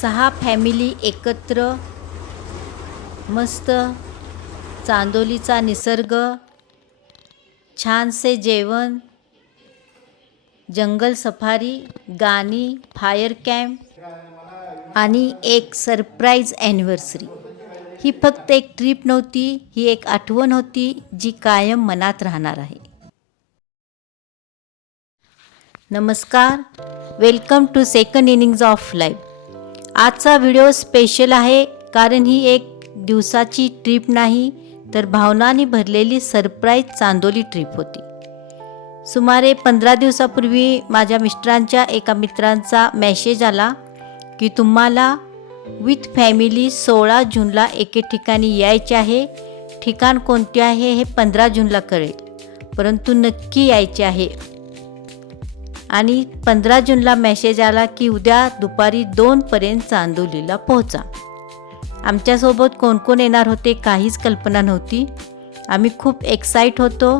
6 family एकत्र, मस्त चांदोलीचा निसर्ग, छानसे जेवण, जंगल सफारी, गाणी, फायर कॅम्प आणि एक सरप्राईज ॲनिव्हर्सरी. ही फक्त एक ट्रिप नव्हती, ही एक आठवण होती जी कायम मनात राहणार आहे. नमस्कार, welcome to second innings of life. आजचा व्हिडिओ स्पेशल आहे कारण ही एक दिवसाची ट्रिप नाही तर भावनांनी भरलेली सरप्राईज चांदोली ट्रिप होती. सुमारे 15 दिवसापूर्वी माझ्या मिस्टरांच्या एका मित्रांचा मेसेज आला की तुम्हाला विथ फॅमिली 16 जूनला एके ठिकाणी यायचे आहे. ठिकाण कोणते आहे हे 15 जूनला कळेल, परंतु नक्की यायचे आहे. आणि 15 जूनला मेसेज आला की उद्या दुपारी 2पर्यंत चांदोलीला पोहोचा. आमच्यासोबत कोण कोण येणार होते काहीच कल्पना नव्हती. आम्ही खूप एक्साईट होतो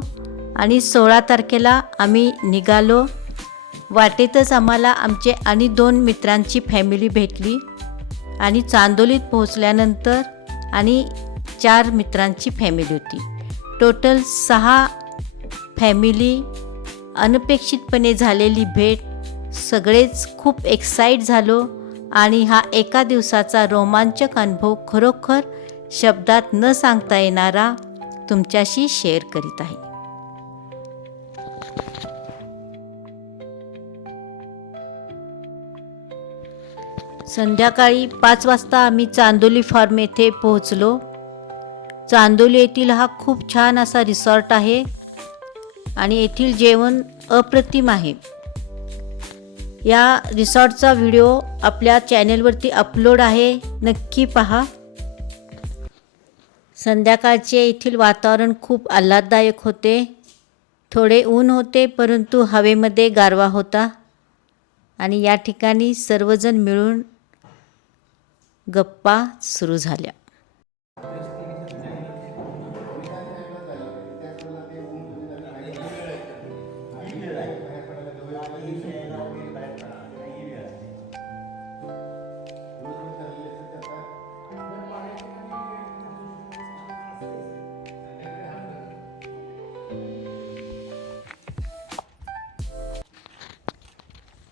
आणि 16 तारखेला आम्ही निघालो. वाटेतच आम्हाला आमचे आणि 2 मित्रांची फॅमिली भेटली आणि चांदोलीत पोहोचल्यानंतर आणि 4 मित्रांची फॅमिली होती. Total 6 family. अनपेक्षितपणे झालेली भेट. सगळेच खूप एक्साईट झालो आणि हा एका दिवसाचा रोमांचक अनुभव खरोखर शब्दात न सांगता येणारा तुमच्याशी शेअर करीत आहे. संध्याकाळी 5 वाजता आम्ही चांदोली फार्म येथे पोहोचलो. चांदोली येथील हा खूप छान असा रिसॉर्ट आहे आणि येथील जेवण अप्रतिम आहे. या रिसॉर्टचा व्हिडिओ आपल्या चॅनेलवरती अपलोड आहे, नक्की पहा. संध्याकाळचे येथील वातावरण खूप आल्हाददायक होते. थोडे ऊन होते परंतु हवेमध्ये गारवा होता आणि या ठिकाणी सर्वजण मिळून गप्पा सुरू झाल्या.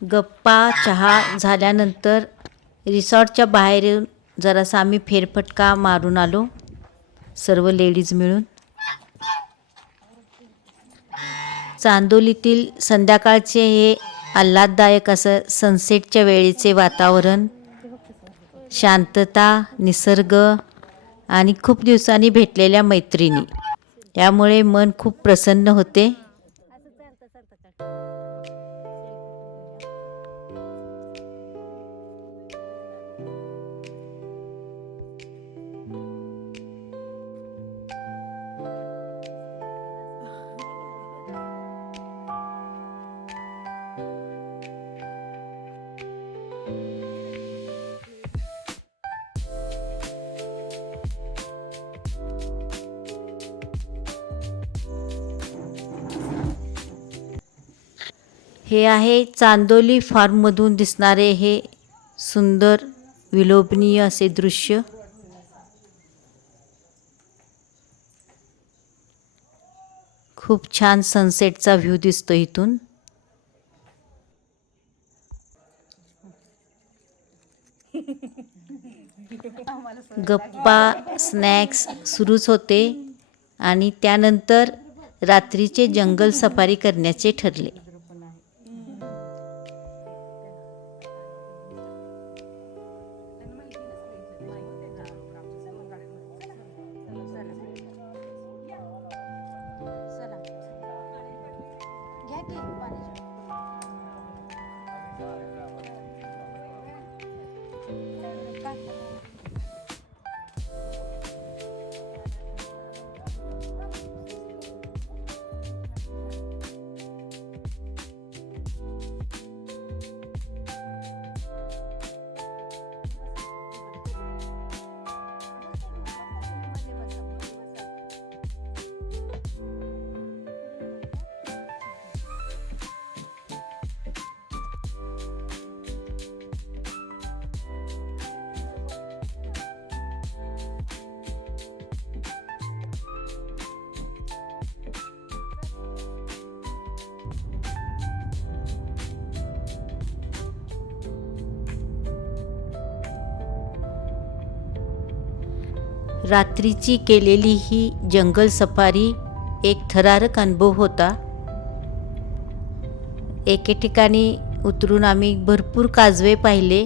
गप्पा चहा झाल्यानंतर रिसॉर्टच्या बाहेर जरासा आम्ही फेरफटका मारून आलो, सर्व लेडीज मिळून. चांदोलीतील संध्याकाळचे हे आल्हाददायक असं सनसेटच्या वेळेचे वातावरण, शांतता, निसर्ग आणि खूप दिवसांनी भेटलेल्या मैत्रिणी, यामुळे मन खूप प्रसन्न होते. हे आहे चांदोली फार्ममधून दिसणारे हे सुंदर विलोभनीय असे दृश्य. खूप छान सनसेटचा व्ह्यू दिसतो इथून. गप्पा स्नॅक्स सुरूच होते आणि त्यानंतर रात्रीचे जंगल सफारी करण्याचे ठरले. रात्रीची केलेली ही जंगल सफारी एक थरारक अनुभव होता. एके ठिकाणी उतरून आम्ही भरपूर काजवे पाहिले,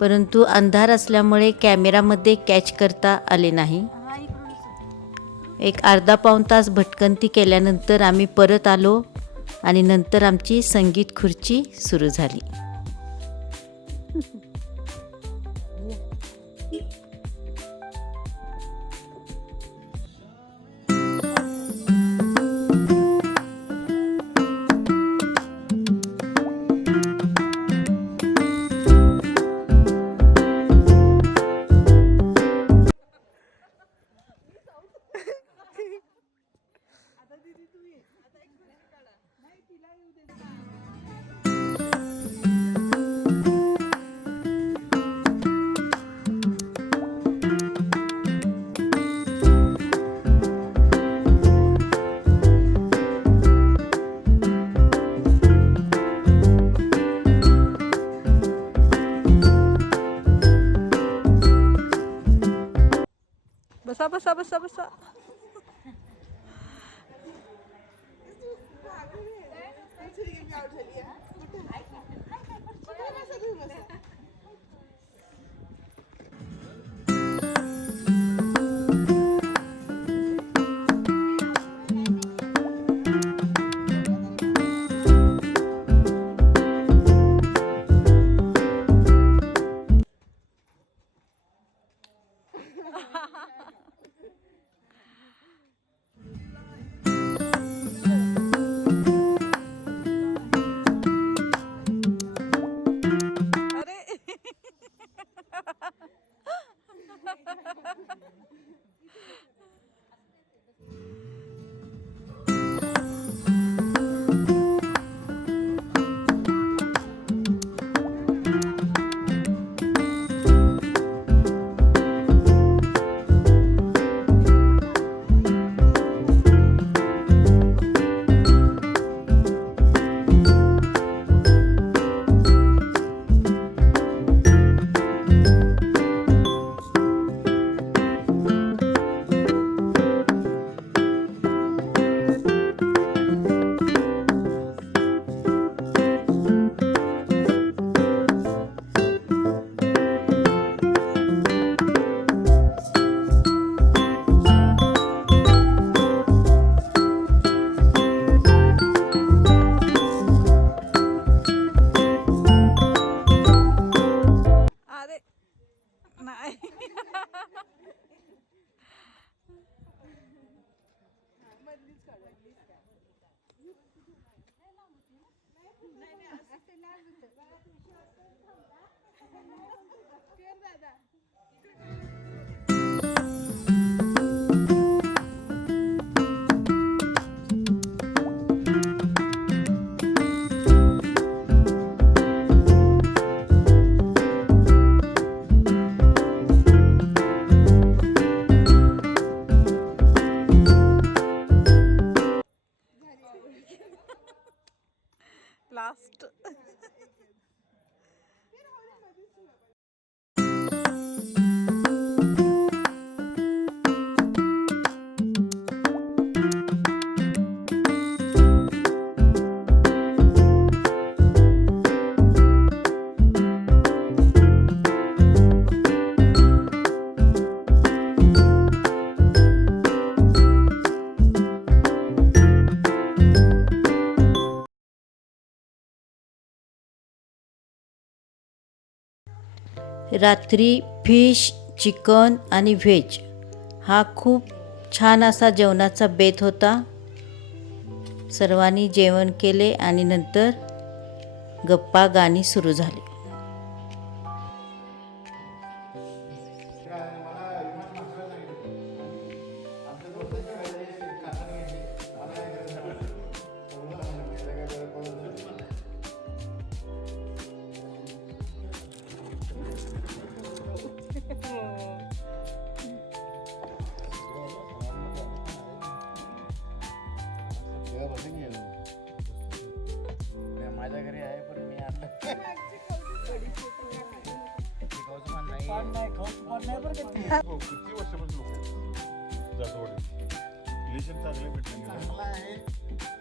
परंतु अंधार असल्यामुळे कॅमेरामध्ये कॅच करता आले नाही. एक अर्धा पाऊण तास भटकंती केल्यानंतर आम्ही परत आलो आणि नंतर आमची संगीत खुर्ची सुरू झाली. बसा बसा बसा बसा. नाही. लास्ट. रात्री फिश, चिकन आणि व्हेज हा खूप छान असा जेवणाचा बेत होता. सर्वांनी जेवण केले आणि नंतर गप्पा गाणी सुरू झाली. माझ्या घरी आहे पण मी आणलं किती वर्षापासून ऍडमिशन चांगले भेटले चांगला आहे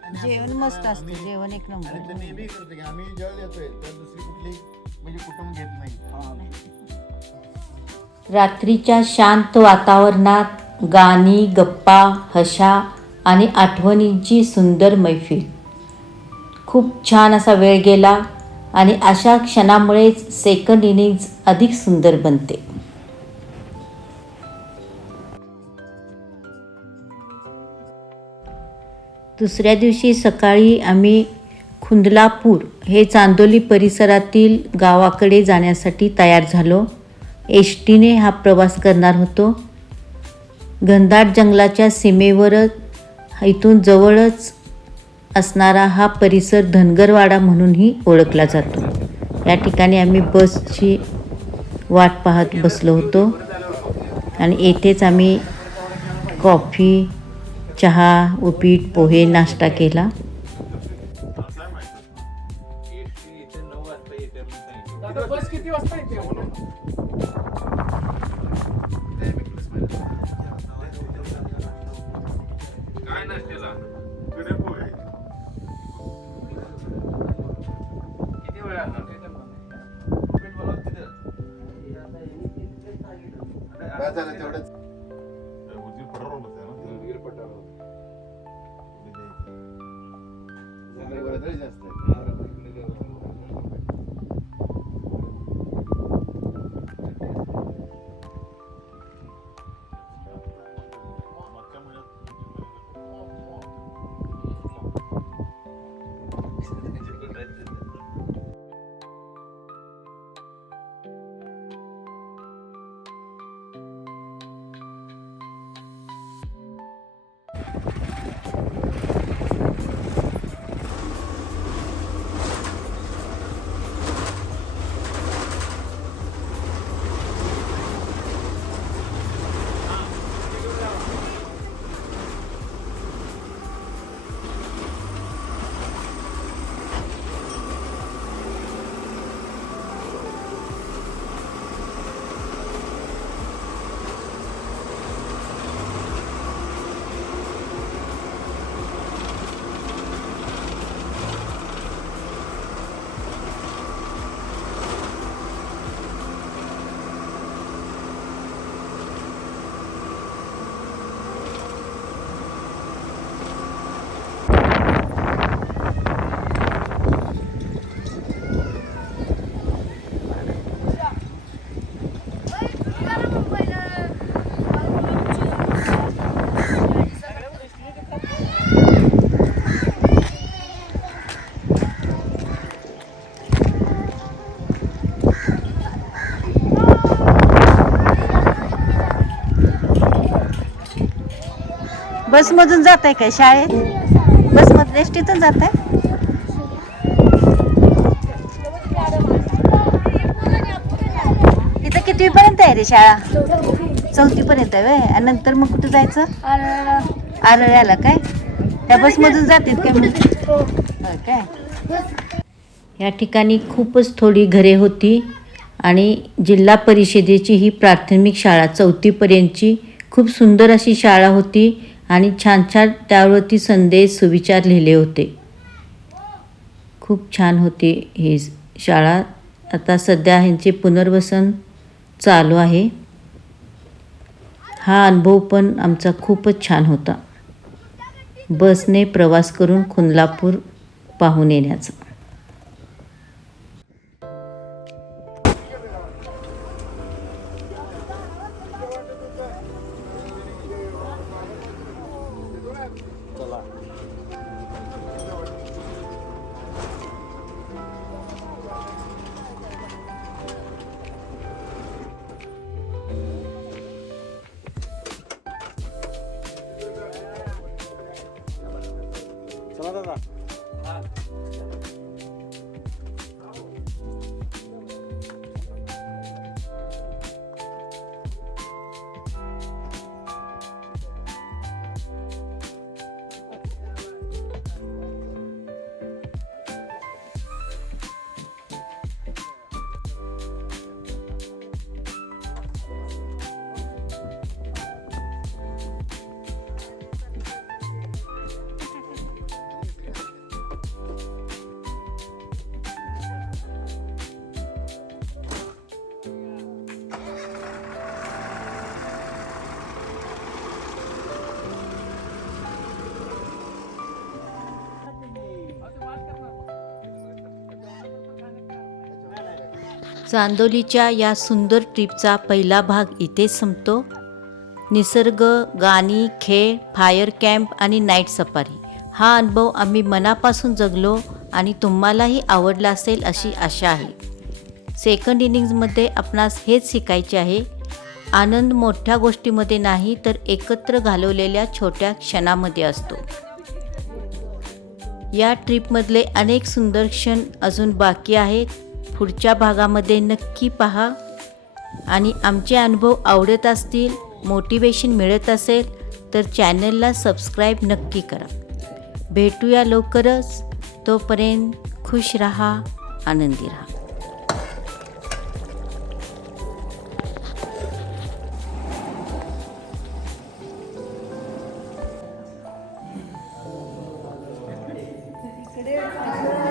आणि जेवण असं मस्त आम्ही- असतं, जेवण एक आणि ते नंबर. नेहमी करतो की आम्ही जेव्हा येतोय तर दुसरी कुठली म्हणजे कुटुंब घेत नाही. रात्रीच्या शांत वातावरणात गाणी, गप्पा, हशा आणि आठवणींची सुंदर मैफिल. खूप छान असा वेळ गेला आणि अशा क्षणामुळेच सेकंड इनिंग्ज अधिक सुंदर बनते. दुसऱ्या दिवशी सकाळी आम्ही खुंदलापूर हे चांदोली परिसरातील गावाकडे जाण्यासाठी तयार झालो. एस टीने हा प्रवास करणार होतो. घनदाट जंगलाच्या सीमेवरच इथून जवळच असणारा हा परिसर धनगरवाडा म्हणूनही ओळखला जातो. या ठिकाणी आम्ही बसची वाट पाहत बसलो होतो आणि येथेच आम्ही कॉफी, चहा, उपीट, पोहे नाश्ता केला. बस किती वाजता येते? काय नाश्त्याला? किती वेळ लागणार? काय झालं तेवढंच वर्दळ जास्त आहे. बसमधून जात आहे काय शाळेत? बसमधून एस टीतून जात आहे? इथं कितवीपर्यंत आहे रे शाळा? 4थीपर्यंत आहे व्हय. आणि नंतर मग कुठं जायचं? आरळ्याला काय? त्या बसमधून जातात काय मग? होय काय? या ठिकाणी खूपच थोडी घरे होती आणि जिल्हा परिषदेची ही प्राथमिक शाळा 4थीपर्यंतची खूप सुंदर अशी शाळा होती आणि छान छान त्यावरती संदेश सुविचार लिहिले होते. खूप छान होती ही शाळा. आता सध्या ह्यांचे पुनर्वसन चालू आहे. हा अनुभव पण आमचा खूपच छान होता, बसने प्रवास करून खुंदलापूर पाहून येण्याचा. चला दादा. चांदोलीच्या या सुंदर ट्रिपचा पहिला भाग इथे संपतो. निसर्ग, गाणी, खेळ, फायर कॅम्प आणि नाईट सफारी हा अनुभव आम्ही मनापासून जगलो आणि तुम्हालाही आवडला असेल अशी आशा आहे. सेकंड इनिंग्समध्ये आपणास हेच शिकायचे आहे. आनंद मोठ्या गोष्टीमध्ये नाही तर एकत्र घालवलेल्या छोट्या क्षणामध्ये असतो. या ट्रिपमधले अनेक सुंदर क्षण अजून बाकी आहेत. पुढच्या भागामध्ये नक्की पहा. आणि आमचे अनुभव आवडत असतील, मोटिवेशन मिळत असेल तर चॅनलला सबस्क्राईब नक्की करा. भेटूया लवकरच. तोपर्यंत खुश रहा, आनंदी रहा. इकडे